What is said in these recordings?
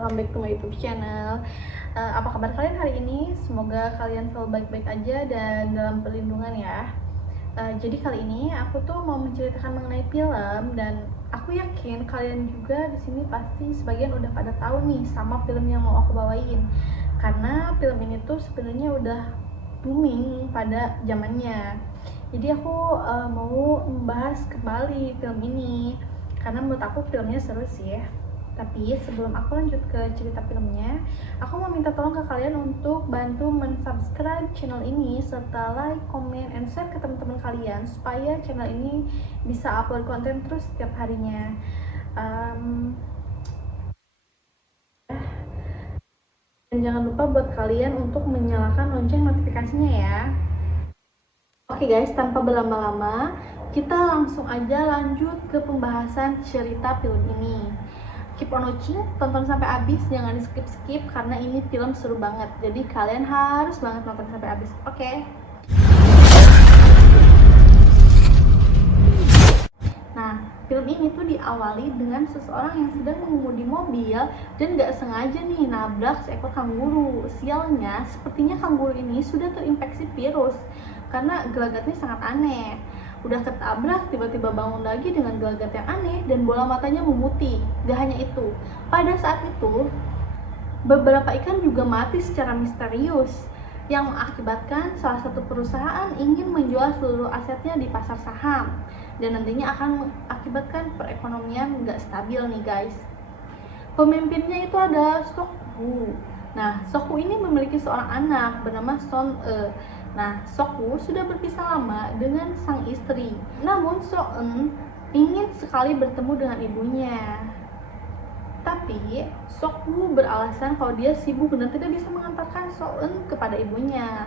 welcome back to my YouTube channel. Apa kabar kalian hari ini? Semoga kalian selalu baik-baik aja dan dalam perlindungan ya. Jadi kali ini aku tuh mau menceritakan mengenai film dan aku yakin kalian juga di sini pasti sebagian udah pada tahu nih sama film yang mau aku bawain. Karena film ini tuh sebenarnya udah booming pada zamannya. Jadi aku mau membahas kembali film ini karena menurut aku filmnya seru sih ya. Tapi sebelum aku lanjut ke cerita filmnya, aku mau minta tolong ke kalian untuk bantu mensubscribe channel ini serta like, comment, and share ke teman-teman kalian supaya channel ini bisa upload konten terus setiap harinya. Dan jangan lupa buat kalian untuk menyalakan lonceng notifikasinya ya. Oke guys, tanpa berlama-lama, kita langsung aja lanjut ke pembahasan cerita film ini. Keep on watching, tonton sampai habis, jangan di skip-skip karena ini film seru banget. Jadi kalian harus banget nonton sampai habis. Oke. Nah, film ini tuh diawali dengan seseorang yang sedang mengemudi mobil dan gak sengaja nih nabrak seekor kanguru. Sialnya, sepertinya kanguru ini sudah terinfeksi virus karena gelagatnya sangat aneh. Udah ketabrak, tiba-tiba bangun lagi dengan gelagat yang aneh dan bola matanya memutih. Gak hanya itu, pada saat itu beberapa ikan juga mati secara misterius yang mengakibatkan salah satu perusahaan ingin menjual seluruh asetnya di pasar saham dan nantinya akan mengakibatkan perekonomian gak stabil nih guys. Pemimpinnya itu ada Sok-woo. Nah, Sok-woo ini memiliki seorang anak bernama Son-e. Nah, Sok-woo sudah berpisah lama dengan sang istri. Namun Sok-eun ingin sekali bertemu dengan ibunya. Tapi Sok-woo beralasan kalau dia sibuk dan tidak bisa mengantarkan Sok-eun kepada ibunya.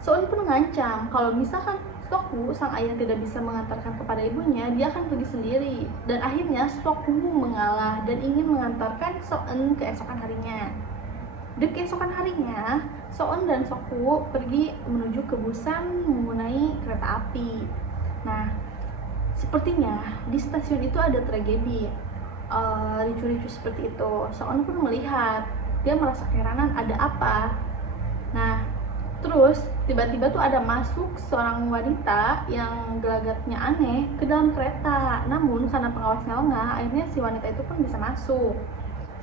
Sok-eun pun mengancam kalau misalkan Sok-woo sang ayah tidak bisa mengantarkan kepada ibunya, dia akan pergi sendiri. Dan akhirnya Sok-woo mengalah dan ingin mengantarkan Sok-eun keesokan harinya. Di keesokan harinya, Sok-eun dan Sok-woo pergi menuju ke Busan menggunakan kereta api. Nah, sepertinya di stasiun itu ada tragedi. Ricu-ricu seperti itu. Sok-eun pun melihat, dia merasa keheranan ada apa. Nah, terus tiba-tiba tuh ada masuk seorang wanita yang gelagatnya aneh ke dalam kereta. Namun karena pengawasnya lengah, akhirnya si wanita itu pun bisa masuk.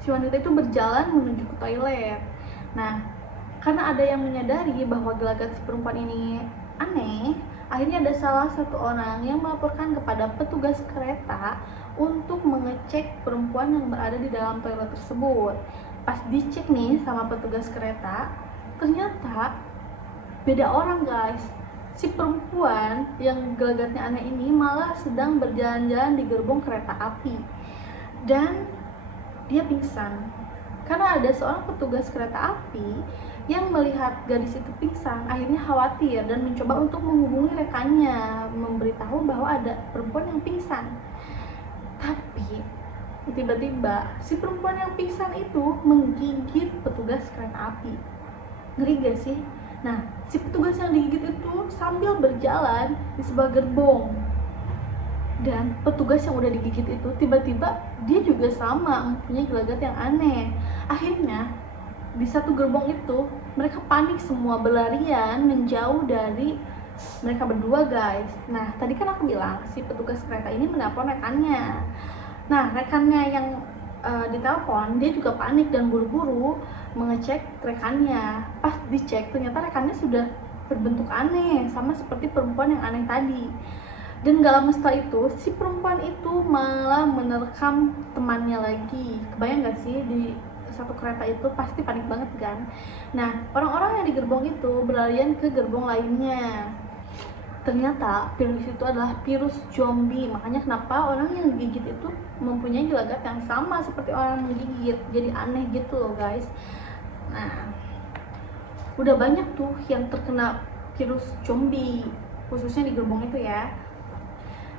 Si wanita itu berjalan menuju ke toilet. Nah, karena ada yang menyadari bahwa gelagat si perempuan ini aneh, akhirnya ada salah satu orang yang melaporkan kepada petugas kereta untuk mengecek perempuan yang berada di dalam toilet tersebut. Pas dicek nih sama petugas kereta, ternyata beda orang guys. Si perempuan yang gelagatnya aneh ini malah sedang berjalan-jalan di gerbong kereta api dan dia pingsan karena ada seorang petugas kereta api yang melihat gadis itu pingsan. Akhirnya khawatir dan mencoba untuk menghubungi rekannya, memberitahu bahwa ada perempuan yang pingsan. Tapi tiba-tiba si perempuan yang pingsan itu menggigit petugas kereta api. Ngeri gak sih? Nah, si petugas yang digigit itu sambil berjalan di sebuah gerbong. Dan petugas yang udah digigit itu tiba-tiba dia juga sama mempunyai gelagat yang aneh. Akhirnya di satu gerbong itu mereka panik semua, berlarian menjauh dari mereka berdua guys. Nah, tadi kan aku bilang si petugas kereta ini menelpon rekannya. Nah, rekannya yang ditelepon dia juga panik dan buru-buru mengecek rekannya. Pas dicek ternyata rekannya sudah berbentuk aneh sama seperti perempuan yang aneh tadi. Dan gak lama setelah itu, si perempuan itu malah menerkam temannya lagi. Kebayang gak sih, di satu kereta itu pasti panik banget kan. Nah, orang-orang yang di gerbong itu berlarian ke gerbong lainnya. Ternyata virus itu adalah virus zombie. Makanya kenapa orang yang digigit itu mempunyai gelagat yang sama seperti orang yang digigit. Jadi aneh gitu loh guys. Nah, udah banyak tuh yang terkena virus zombie, khususnya di gerbong itu ya.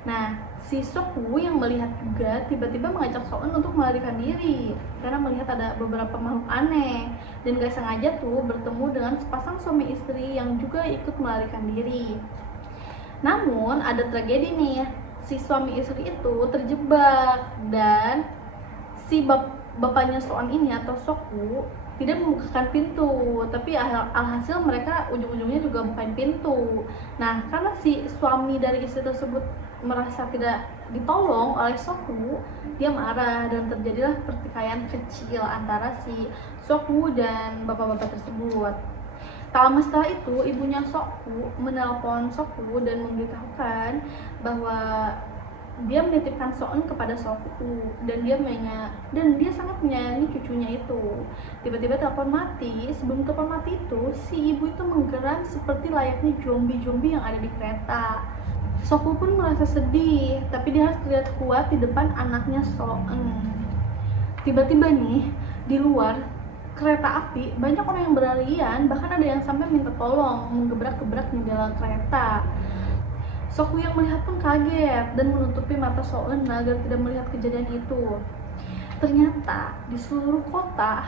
Nah, si Sok-woo yang melihat juga tiba-tiba mengajak Sok-eun untuk melarikan diri karena melihat ada beberapa makhluk aneh dan gak sengaja tuh bertemu dengan sepasang suami istri yang juga ikut melarikan diri. Namun ada tragedi nih, si suami istri itu terjebak dan si bapaknya Soan ini atau Sokwu tidak membukakan pintu, tapi alhasil mereka ujung-ujungnya juga bukain pintu. Nah, karena si suami dari istri tersebut merasa tidak ditolong oleh Sokwu, dia marah dan terjadilah pertikaian kecil antara si Sokwu dan bapak-bapak tersebut. Tak lama setelah itu, ibunya Sokwu menelpon Sokwu dan memberitahukan bahwa dia menitipkan Soen kepada Sokwu dan dia sangat menyayangi cucunya itu. Tiba-tiba telepon mati. Sebelum telepon mati itu, si ibu itu menggeram seperti layaknya zombie yang ada di kereta. Sokwu pun merasa sedih, tapi dia harus terlihat kuat di depan anaknya Soen. Tiba-tiba nih, di luar kereta api banyak orang yang berlarian, bahkan ada yang sampai minta tolong menggebrak-gebrak jendela kereta. Sokwu yang melihat pun kaget dan menutupi mata Soen agar tidak melihat kejadian itu. Ternyata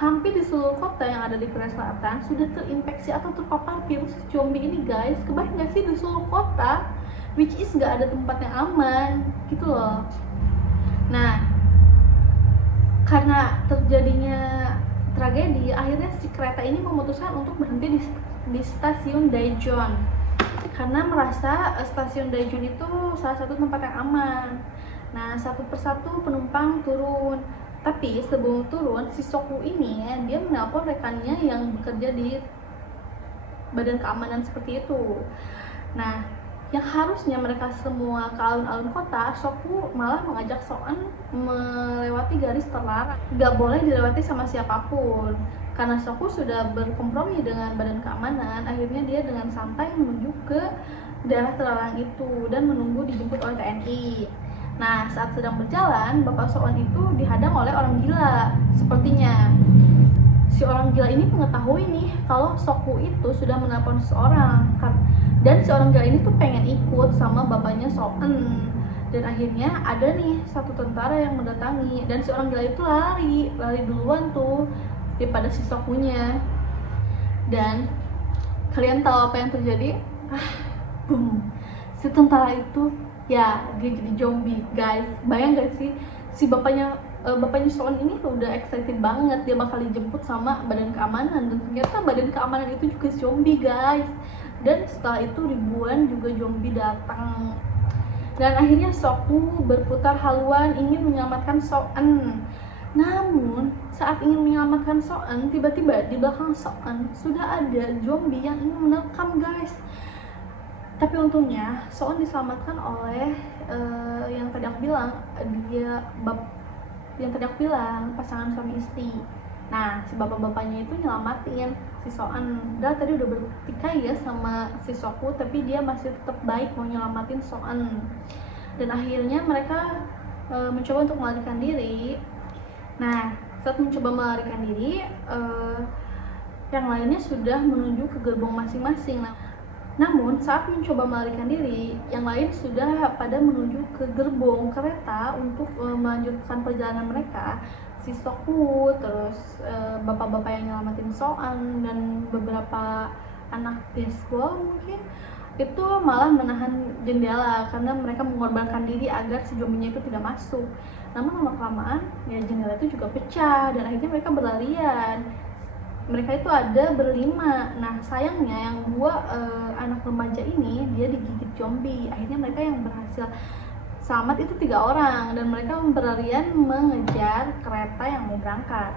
hampir di seluruh kota yang ada di Korea Selatan sudah terinfeksi atau terpapar virus zombie ini, guys. Kebayang gak sih, di seluruh kota, which is gak ada tempat yang aman, gitu loh. Nah, karena terjadinya tragedi, akhirnya si kereta ini memutuskan untuk berhenti di stasiun Daejeon karena merasa stasiun Daejeon itu salah satu tempat yang aman. Nah, satu persatu penumpang turun, tapi sebelum turun, si Sokwu ini dia menelpon rekannya yang bekerja di badan keamanan seperti itu. Nah, yang harusnya mereka semua ke alun-alun kota, Sokwu malah mengajak Soen melewati garis terlarang, gak boleh dilewati sama siapapun. Karena Sokwu sudah berkompromi dengan badan keamanan, akhirnya dia dengan santai menuju ke daerah terlarang itu dan menunggu dijemput oleh TNI. Nah, saat sedang berjalan, Bapak Soen itu dihadang oleh orang gila. Sepertinya si orang gila ini mengetahui nih kalau Sokwu itu sudah menelpon seseorang, dan si orang gila ini tuh pengen ikut sama bapaknya Soen. Dan akhirnya ada nih satu tentara yang mendatangi, dan si orang gila itu lari duluan tuh daripada si Sokwu-nya. Dan kalian tahu apa yang terjadi? Boom. Si tentara itu ya dia jadi zombie, guys. Bayang gak sih, si bapaknya Soen ini tuh udah excited banget dia bakal dijemput sama badan keamanan, dan ternyata badan keamanan itu juga zombie, guys. Dan setelah itu ribuan juga zombie datang. Dan akhirnya Sokwu berputar haluan ingin menyelamatkan Soen. Namun saat ingin menyelamatkan Soen, tiba-tiba di belakang Soen sudah ada zombie yang ingin menerkam, guys. Tapi untungnya Soen diselamatkan oleh yang tadi aku bilang pasangan suami istri. Nah, si bapak-bapaknya itu nyelamatin si Soen. Dia tadi udah bertikai ya sama si Sokwu, tapi dia masih tetap baik mau nyelamatin Soen. Dan akhirnya mereka mencoba untuk melarikan diri. Nah, saat mencoba melarikan diri, yang lainnya sudah menuju ke gerbong masing-masing. Namun saat mencoba melarikan diri, yang lain sudah pada menuju ke gerbong kereta untuk melanjutkan perjalanan mereka. Si Sokwu, terus bapak-bapak yang nyelamatin Soen, dan beberapa anak baseball mungkin itu malah menahan jendela karena mereka mengorbankan diri agar si zombinya itu tidak masuk. Namun lama-kelamaan ya jendela itu juga pecah dan akhirnya mereka berlarian. Mereka itu ada berlima. Nah, sayangnya yang dua anak remaja ini dia digigit zombie. Akhirnya mereka yang berhasil selamat itu 3 orang, dan mereka berlarian mengejar kereta yang mau berangkat.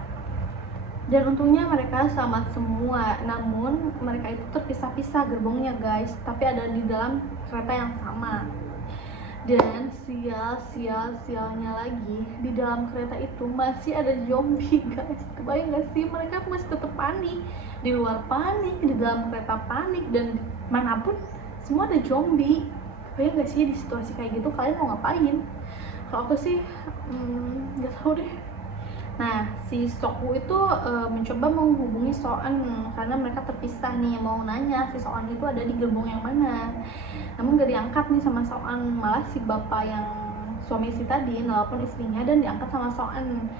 Dan untungnya mereka selamat semua, namun mereka itu terpisah-pisah gerbongnya, guys, tapi ada di dalam kereta yang sama. Dan sialnya lagi, di dalam kereta itu masih ada zombie, guys. Kebayang gak sih, mereka masih tetap panik. Di luar panik, di dalam kereta panik, dan manapun semua ada zombie. Kebayang gak sih di situasi kayak gitu kalian mau ngapain? Kalau aku sih gak tahu deh. Nah, si Sokwu itu mencoba menghubungi Soen karena mereka terpisah nih, mau nanya si Soen itu ada di gerbong yang mana. Namun gak diangkat nih sama Soen, malah si bapak yang suami istri tadi nelpon istrinya dan diangkat sama Soen.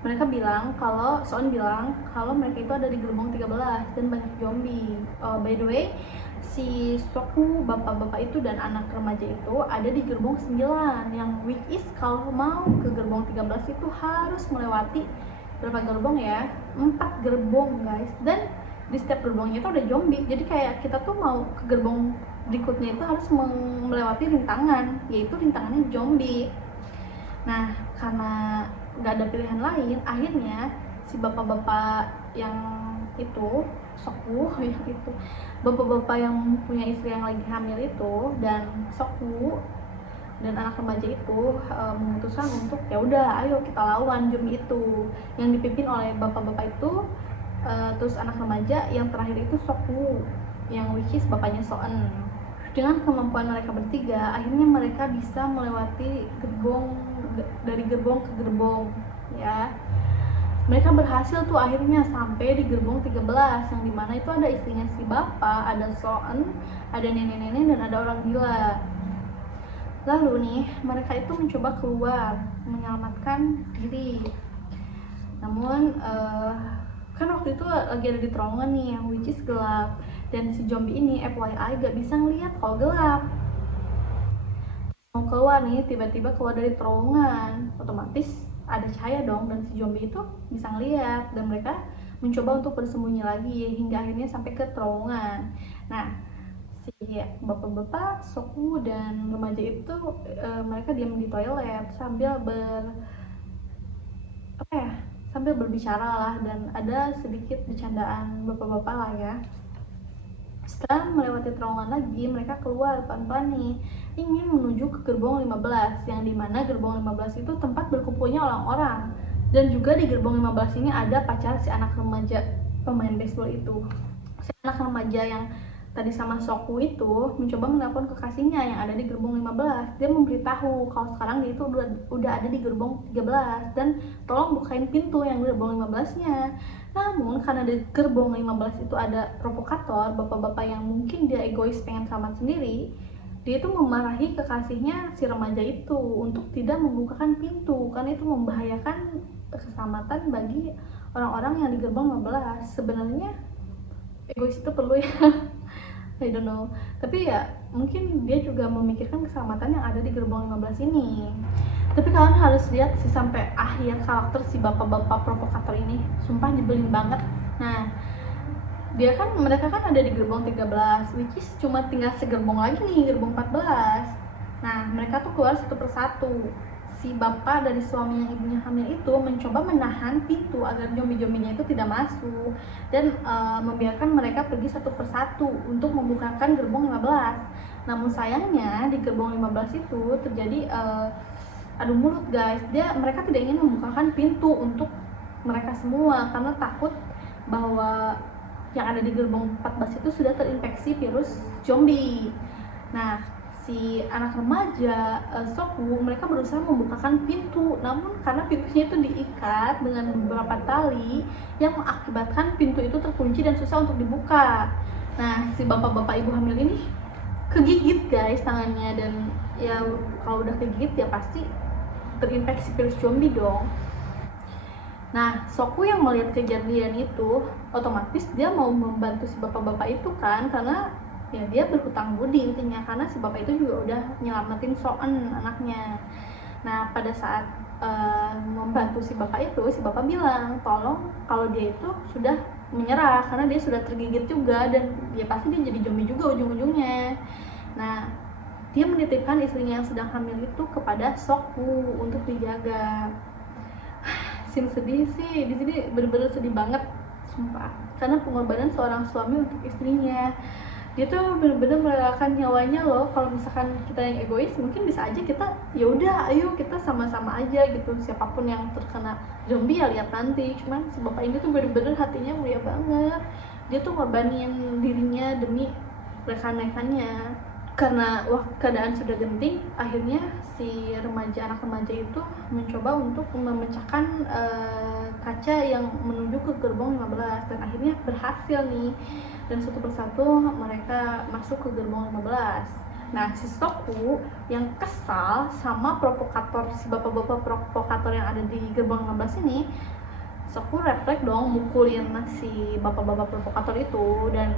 Soen bilang kalau mereka itu ada di gerbong 13 dan banyak zombie. By the way, si Sokwu, bapak-bapak itu dan anak remaja itu ada di gerbong 9, yang which is kalau mau ke gerbong 13 itu harus melewati berapa gerbong ya, 4 gerbong guys, dan di setiap gerbongnya itu ada zombie. Jadi kayak kita tuh mau ke gerbong berikutnya itu harus melewati rintangan, yaitu rintangannya zombie. Nah, karena nggak ada pilihan lain, akhirnya si bapak-bapak yang itu Sokwu yang itu bapak-bapak yang punya istri yang lagi hamil itu dan Sokwu dan anak remaja itu memutuskan untuk ya udah ayo kita lawan zombie itu yang dipimpin oleh bapak-bapak itu. Terus anak remaja yang terakhir itu Sokwu yang which is bapaknya Soen. Dengan kemampuan mereka bertiga, akhirnya mereka bisa melewati gerbong dari gerbong ke gerbong ya. Mereka berhasil tuh akhirnya sampai di gerbong 13 yang dimana itu ada istrinya si bapak, ada Soen, ada nenek-nenek dan ada orang gila. Lalu nih mereka itu mencoba keluar menyelamatkan diri. Namun kan waktu itu lagi ada di terowongan nih yang which is gelap, dan si zombie ini FYI gak bisa ngeliat kalau gelap. Mau keluar nih, tiba-tiba keluar dari terowongan, otomatis ada cahaya dong, dan si zombie itu bisa ngeliat, dan mereka mencoba untuk bersembunyi lagi hingga akhirnya sampai ke terowongan. Nah, si bapak-bapak Sokwu dan remaja itu mereka diam di toilet sambil sambil berbicara lah, dan ada sedikit bercandaan bapak-bapak lah ya. Setelah melewati terowongan lagi, mereka keluar pelan-pelan nih, ingin menuju ke gerbong 15, yang dimana gerbong 15 itu tempat berkumpulnya orang-orang. Dan juga di gerbong 15 ini ada pacar si anak remaja pemain baseball itu. Si anak remaja yang tadi sama Sokwu itu mencoba menelpon kekasihnya yang ada di gerbong 15. Dia memberitahu kalau sekarang dia itu udah ada di gerbong 13 dan tolong bukain pintu yang di gerbong 15-nya. Namun karena di gerbong 15 itu ada provokator, bapak-bapak yang mungkin dia egois pengen selamat sendiri, dia itu memarahi kekasihnya si remaja itu untuk tidak membukakan pintu karena itu membahayakan keselamatan bagi orang-orang yang di gerbong 15. Sebenarnya egois itu perlu ya. I don't know, tapi ya mungkin dia juga memikirkan keselamatan yang ada di gerbong 15 ini. Tapi kalian harus lihat sih sampai akhir karakter si bapak-bapak provokator ini, sumpah nyebelin banget. Nah, mereka kan ada di gerbong 13, which is cuma tinggal segerbong lagi nih, gerbong 14. Nah, mereka tuh keluar satu persatu. Si bapak dari suami yang ibunya hamil itu mencoba menahan pintu agar zombie-zombinya itu tidak masuk dan membiarkan mereka pergi satu persatu untuk membukakan gerbong 15. Namun sayangnya di gerbong 15 itu terjadi adu mulut guys. Mereka tidak ingin membukakan pintu untuk mereka semua karena takut bahwa yang ada di gerbong 14 itu sudah terinfeksi virus zombie. Nah, si anak remaja Sokwu mereka berusaha membukakan pintu, namun karena pintunya itu diikat dengan beberapa tali yang mengakibatkan pintu itu terkunci dan susah untuk dibuka. Nah, si bapak-bapak ibu hamil ini kegigit guys tangannya, dan ya kalau udah kegigit ya pasti terinfeksi virus zombie dong. Nah, Sokwu yang melihat kejadian itu otomatis dia mau membantu si bapak-bapak itu kan, karena ya dia berhutang budi intinya, karena si bapak itu juga udah nyelamatin Soen anaknya. Nah, pada saat membantu si bapak itu, si bapak bilang tolong kalau dia itu sudah menyerah karena dia sudah tergigit juga dan dia pasti dia jadi zombie juga ujung-ujungnya. Nah, dia menitipkan istrinya yang sedang hamil itu kepada Sokwu untuk dijaga. Scene sedih sih di sini, bener-bener sedih banget sumpah, karena pengorbanan seorang suami untuk istrinya. Dia tuh bener-bener merelakan nyawanya loh. Kalau misalkan kita yang egois mungkin bisa aja kita ya udah ayo kita sama-sama aja gitu, siapapun yang terkena zombie ya lihat nanti. Cuman si bapak ini tuh bener-bener hatinya mulia banget, dia tuh ngorbanin dirinya demi rekan-rekannya. Karena keadaan sudah genting, akhirnya si anak remaja itu mencoba untuk memecahkan kaca yang menuju ke gerbong 15 dan akhirnya berhasil nih, dan satu persatu mereka masuk ke gerbong 15. Nah, si Sokwu yang kesal sama provokator, si bapak-bapak provokator yang ada di gerbong 15 ini, Sokwu refleks dong mukulin si bapak-bapak provokator itu, dan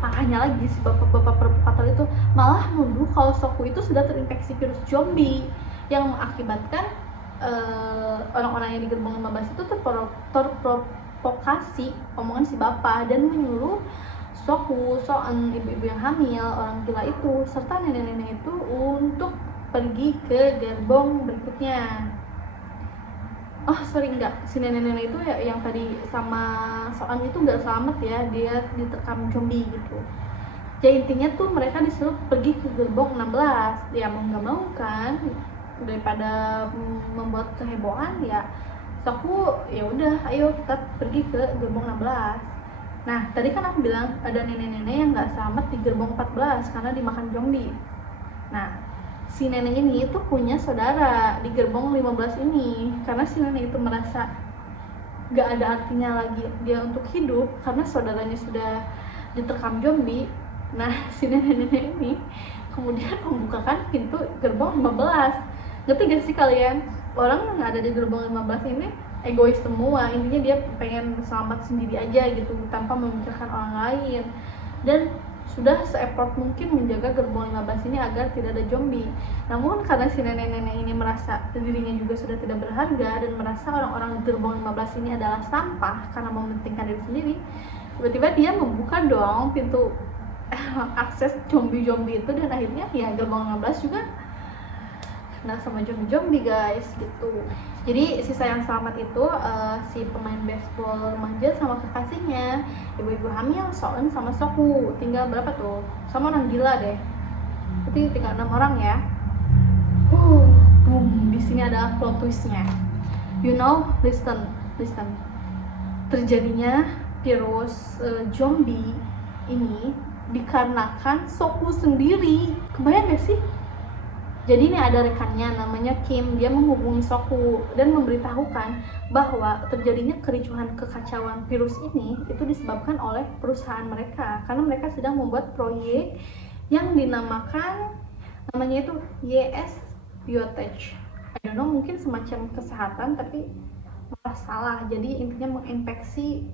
makanya lagi si bapak-bapak provokator itu malah nuduh kalau Sokwu itu sudah terinfeksi virus zombie yang mengakibatkan orang-orang yang di gerbong 15 itu terprovokasi omongan si bapak dan menyuruh Sohu, Soen, ibu-ibu yang hamil, orang gila itu, serta nenek-nenek itu untuk pergi ke gerbong berikutnya. Oh sorry, enggak, si nenek-nenek itu ya yang tadi sama Soen itu nggak selamat ya, dia diterkam zombie gitu. Ya intinya tuh mereka disuruh pergi ke gerbong 16, ya mau nggak mau kan, daripada membuat kehebohan ya Sohu ya udah ayo kita pergi ke gerbong 16. Nah tadi kan aku bilang ada nenek-nenek yang nggak selamat di gerbong 14 karena dimakan zombie. Nah si nenek ini itu punya saudara di gerbong 15 ini, karena si nenek itu merasa nggak ada artinya lagi dia untuk hidup karena saudaranya sudah diterkam zombie. Nah si nenek-nenek ini kemudian membukakan pintu gerbong 15. Ngerti gak sih kalian? Orang yang ada di gerbong 15 ini egois semua, intinya dia pengen selamat sendiri aja gitu tanpa memikirkan orang lain, dan sudah se-effort mungkin menjaga gerbong 15 ini agar tidak ada zombie. Namun karena si nenek-nenek ini merasa dirinya juga sudah tidak berharga dan merasa orang-orang di gerbong 15 ini adalah sampah karena mementingkan diri sendiri, tiba-tiba dia membuka dong pintu akses zombie-zombie itu, dan akhirnya ya gerbong 15 juga kena sama zombie guys gitu. Jadi sisa yang selamat itu si pemain baseball remaja sama kekasihnya, ibu-ibu hamil, Soen sama Sohu. Tinggal berapa tuh? Sama orang gila deh. Berarti tinggal 6 orang ya. Boom. Di sini ada plot twistnya. You know, listen. Terjadinya virus zombie ini dikarenakan Sohu sendiri. Kebayang gak sih? Jadi ini ada rekannya namanya Kim, dia menghubungi Sohu dan memberitahukan bahwa terjadinya kericuhan kekacauan virus ini itu disebabkan oleh perusahaan mereka karena mereka sedang membuat proyek yang dinamakan namanya itu YS Biotech. I don't know, mungkin semacam kesehatan tapi malah salah. Jadi intinya menginfeksi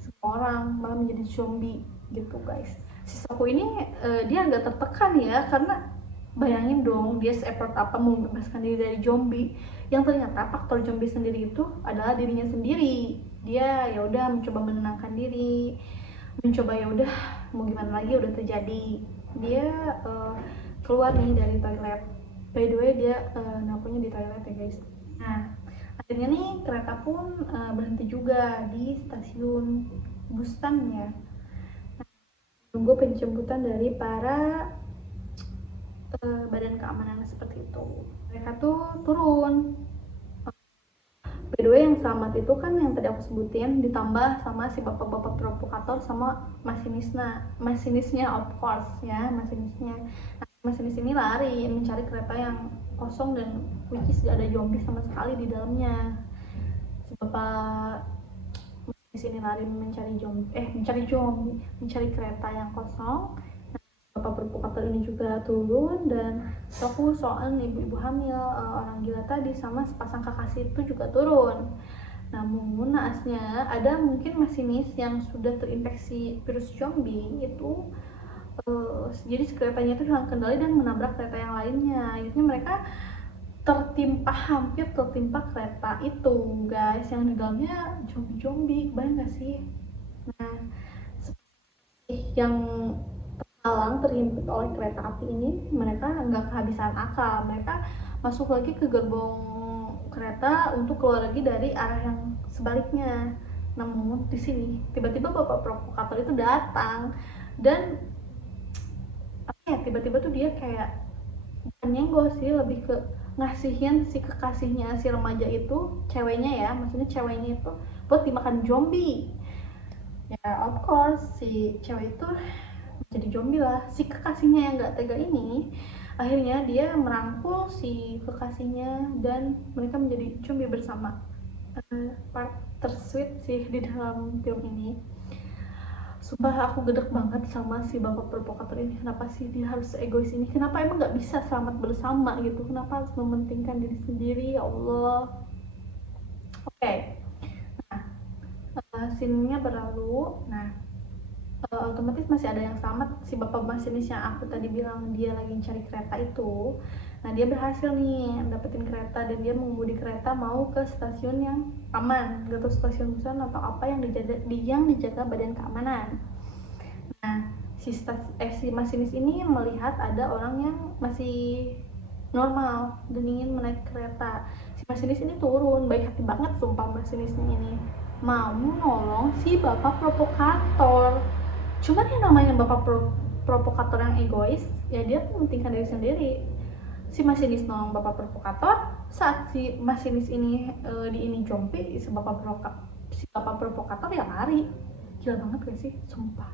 semua orang malah menjadi zombie gitu guys. Si Sohu ini dia agak tertekan ya, karena bayangin dong dia se-effort apa membebaskan diri dari zombie yang ternyata faktor zombie sendiri itu adalah dirinya sendiri. Dia ya udah mencoba menenangkan diri, mencoba ya udah mau gimana lagi, udah terjadi. Dia keluar nih dari toilet. By the way dia napunya di toilet ya guys. Nah akhirnya nih kereta pun berhenti juga di stasiun Busan ya. Nah, tunggu penjemputan dari para badan keamanan seperti itu. Mereka tuh turun. By the way yang selamat itu kan yang tadi aku sebutin, ditambah sama si bapak-bapak provokator sama masinisnya of course ya, masinisnya. Nah, masinis ini lari mencari kereta yang kosong dan which is gak ada zombie sama sekali di dalamnya. Si bapak masinis ini lari mencari kereta yang kosong. Bapak provokator ini juga turun, dan Sohu, Soen, ibu-ibu hamil, orang gila tadi sama sepasang kekasih itu juga turun. Namun naasnya ada mungkin masinis yang sudah terinfeksi virus zombie itu, jadi keretanya itu hilang kendali dan menabrak kereta yang lainnya. Akhirnya mereka hampir tertimpa kereta itu guys, yang di dalamnya zombie. Bayang gak sih? Nah yang terhimpit oleh kereta api ini, mereka nggak kehabisan akal. Mereka masuk lagi ke gerbong kereta untuk keluar lagi dari arah yang sebaliknya. Namun di sini tiba-tiba bapak provokator itu datang, dan tiba-tiba tuh dia kayak bukan nyenggol sih, lebih ke ngasihin si kekasihnya si remaja itu, ceweknya ya, maksudnya ceweknya itu buat dimakan zombie. Ya of course si cewek itu jadi zombie lah. Si kekasihnya yang gak tega ini akhirnya dia merangkul si kekasihnya dan mereka menjadi zombie bersama. Part tersweet sih di dalam film ini. Sumpah aku gedek banget sama si bapak provokator ini. Kenapa sih dia harus egois ini? Kenapa emang gak bisa selamat bersama gitu? Kenapa harus mementingkan diri sendiri? Ya Allah. Oke. Nah scene-nya berlalu. Nah otomatis masih ada yang selamat. Si bapak masinis yang aku tadi bilang dia lagi cari kereta itu, Nah dia berhasil nih dapetin kereta dan dia mengemudi kereta mau ke stasiun yang aman, gak tahu stasiun besar atau apa yang dijaga badan keamanan. Nah si masinis ini melihat ada orang yang masih normal dan ingin menaik kereta. Si masinis ini turun, baik hati banget sumpah masinisnya ini, mau nolong si bapak provokator. Cuman yang namanya bapak provokator yang egois, ya dia tuh mementingkan diri sendiri. Si masinis nolong bapak provokator, saat si masinis ini jompi, si bapak provokator ya lari. Gila banget gak sih, sumpah.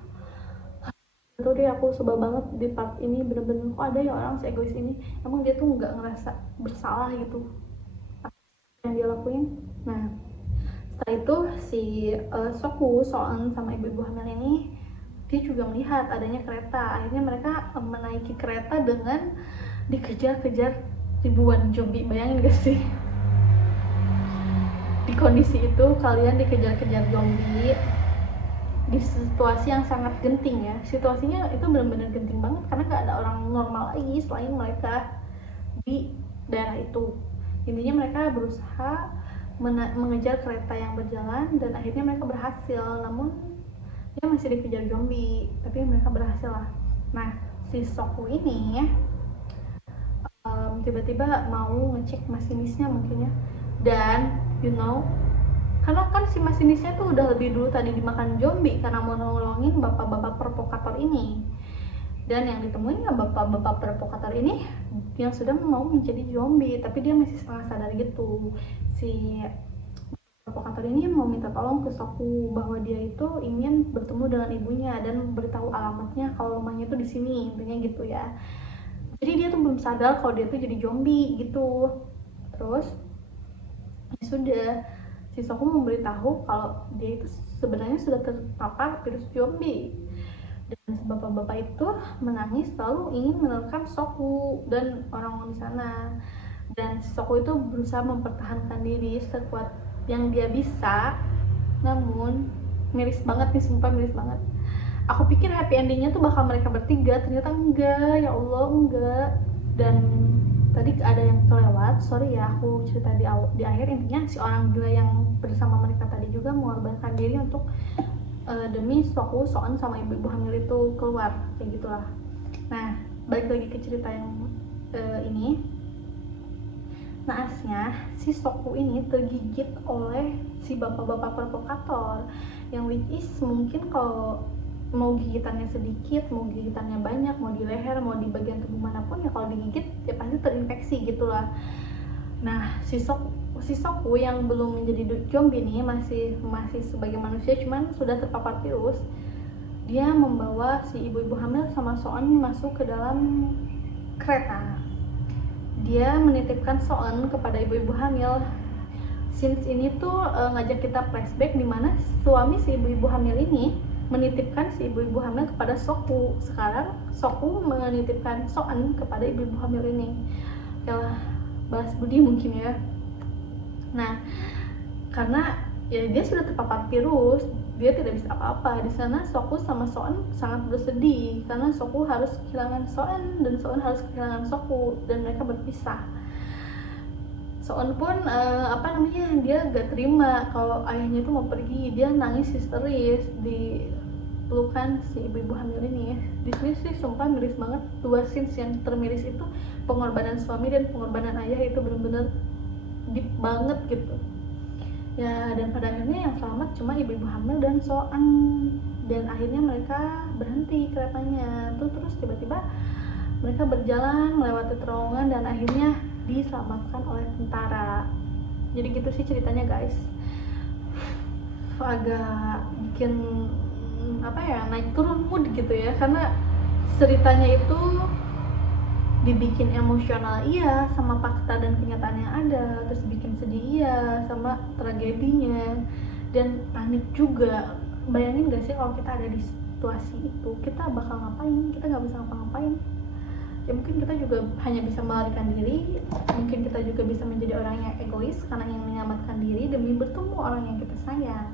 Itu deh, aku sebel banget di part ini, bener-bener kok ada ya orang seegois ini. Emang dia tuh nggak ngerasa bersalah gitu yang dia lakuin. Nah setelah itu si Soku, Soen sama ibu-ibu hamil ini, dia juga melihat adanya kereta. Akhirnya mereka menaiki kereta dengan dikejar-kejar ribuan zombie. Bayangin gak sih di kondisi itu kalian dikejar-kejar zombie di situasi yang sangat genting ya. Situasinya itu benar-benar genting banget karena gak ada orang normal lagi selain mereka di daerah itu. Intinya mereka berusaha mengejar kereta yang berjalan dan akhirnya mereka berhasil, namun dia masih dikejar zombie, tapi mereka berhasil lah. Nah si Soku ini tiba-tiba mau ngecek masinisnya mungkin ya, dan karena kan si masinisnya tuh udah lebih dulu tadi dimakan zombie karena mau nolongin bapak-bapak provokator ini, dan yang ditemuin ya bapak-bapak provokator ini yang sudah mau menjadi zombie, tapi dia masih setengah sadar gitu. Si provokator ini mau minta tolong ke Soku bahwa dia itu ingin bertemu dengan ibunya dan beritahu alamatnya kalau rumahnya tuh di sini, intinya gitu ya. Jadi dia tuh belum sadar kalau dia tuh jadi zombie gitu. Terus ya sudah, si Soku memberitahu kalau dia itu sebenarnya sudah terpapar virus zombie, dan bapak-bapak itu menangis selalu ingin menerkam Soku dan orang-orang di sana. Dan Soku itu berusaha mempertahankan diri sekuat yang dia bisa, namun miris banget nih, sumpah miris banget. Aku pikir happy endingnya tuh bakal mereka bertiga, ternyata enggak, ya Allah enggak. Dan tadi ada yang kelewat, sorry ya aku cerita di akhir. Intinya si orang gila yang bersama mereka tadi juga mengorbankan diri untuk demi Soku, Soen sama ibu-ibu hamil itu keluar, kayak gitulah. Nah balik lagi ke cerita yang ini. Naasnya si Soku ini tergigit oleh si bapak-bapak provokator, yang which is mungkin kalau mau gigitannya sedikit, mau gigitannya banyak, mau di leher, mau di bagian tubuh manapun, ya kalau digigit ya pasti terinfeksi gitulah. Nah si Soku yang belum menjadi zombie nih, masih sebagai manusia cuman sudah terpapar virus. Dia membawa si ibu-ibu hamil sama Soen masuk ke dalam kereta. Dia menitipkan Soen kepada ibu-ibu hamil. Scenes ini tuh ngajak kita flashback dimana suami si ibu-ibu hamil ini menitipkan si ibu-ibu hamil kepada Soku. Sekarang Soku menitipkan Soen kepada ibu-ibu hamil ini. Yalah, balas budi mungkin ya. Nah, karena ya dia sudah terpapar virus, dia tidak bisa apa-apa. Di sana Soku sama Soen sangat bersedih karena Soku harus kehilangan Soen dan Soen harus kehilangan Soku, dan mereka berpisah. Soen pun dia gak terima kalau ayahnya itu mau pergi. Dia nangis histeris di pelukan si ibu-ibu hamil ini. Di sini sih sumpah miris banget. Dua scenes yang termiris itu pengorbanan suami dan pengorbanan ayah, itu bener-bener deep banget gitu ya. Dan pada akhirnya yang selamat cuma ibu-ibu hamil dan Soen, dan akhirnya mereka berhenti keretanya tuh. Terus tiba-tiba mereka berjalan melewati terowongan dan akhirnya diselamatkan oleh tentara. Jadi gitu sih ceritanya guys. Agak bikin naik turun mood gitu ya, karena ceritanya itu dibikin emosional iya sama fakta dan kenyataan yang ada, terus bikin sedih iya sama tragedinya, dan panik juga. Bayangin gak sih kalau kita ada di situasi itu, kita bakal ngapain? Kita nggak bisa ngapa-ngapain ya. Mungkin kita juga hanya bisa melarikan diri, mungkin kita juga bisa menjadi orang yang egois karena ingin menyelamatkan diri demi bertemu orang yang kita sayang.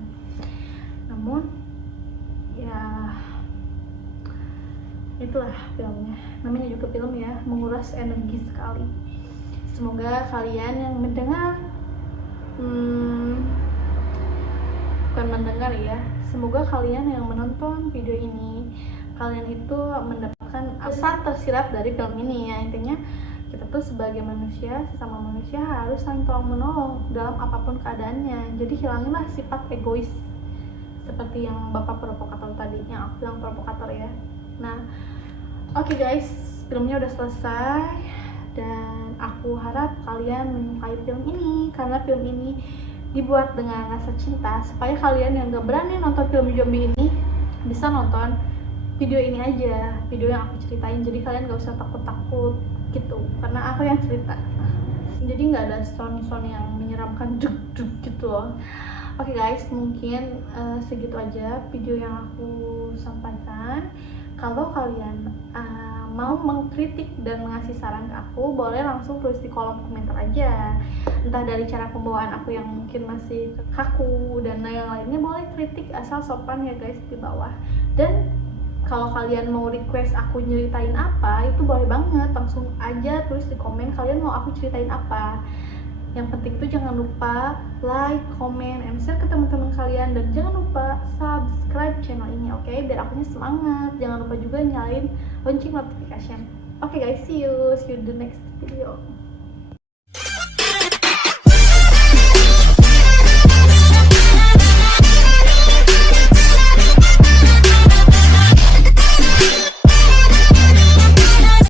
Namun ya itulah filmnya, namanya juga film ya, menguras energi sekali. Semoga kalian yang mendengar, bukan mendengar ya, semoga kalian yang menonton video ini, kalian itu mendapatkan asa tersirat dari film ini ya. Intinya kita tuh sebagai manusia, sesama manusia harus saling tolong menolong dalam apapun keadaannya. Jadi hilangilah sifat egois seperti yang bapak provokator tadi, yang aku bilang provokator ya. Nah, oke guys, filmnya udah selesai dan aku harap kalian menyukai film ini karena film ini dibuat dengan rasa cinta supaya kalian yang gak berani nonton film zombie ini bisa nonton video ini aja, video yang aku ceritain. Jadi kalian gak usah takut-takut gitu karena aku yang cerita, jadi nggak ada sound-sound yang menyeramkan duk-duk gitu loh. Oke guys, mungkin segitu aja video yang aku sampaikan. Kalau kalian mau mengkritik dan mengasih saran ke aku, boleh langsung tulis di kolom komentar aja. Entah dari cara pembawaan aku yang mungkin masih kaku dan yang lainnya, boleh kritik asal sopan ya guys di bawah. Dan kalau kalian mau request aku nyeritain apa, itu boleh banget, langsung aja tulis di komen kalian mau aku ceritain apa. Yang penting itu jangan lupa like, comment, and share ke teman-teman kalian, dan jangan lupa subscribe channel ini, oke? Biar akunya semangat. Jangan lupa juga nyalain lonceng notification. Oke guys, see you in the next video.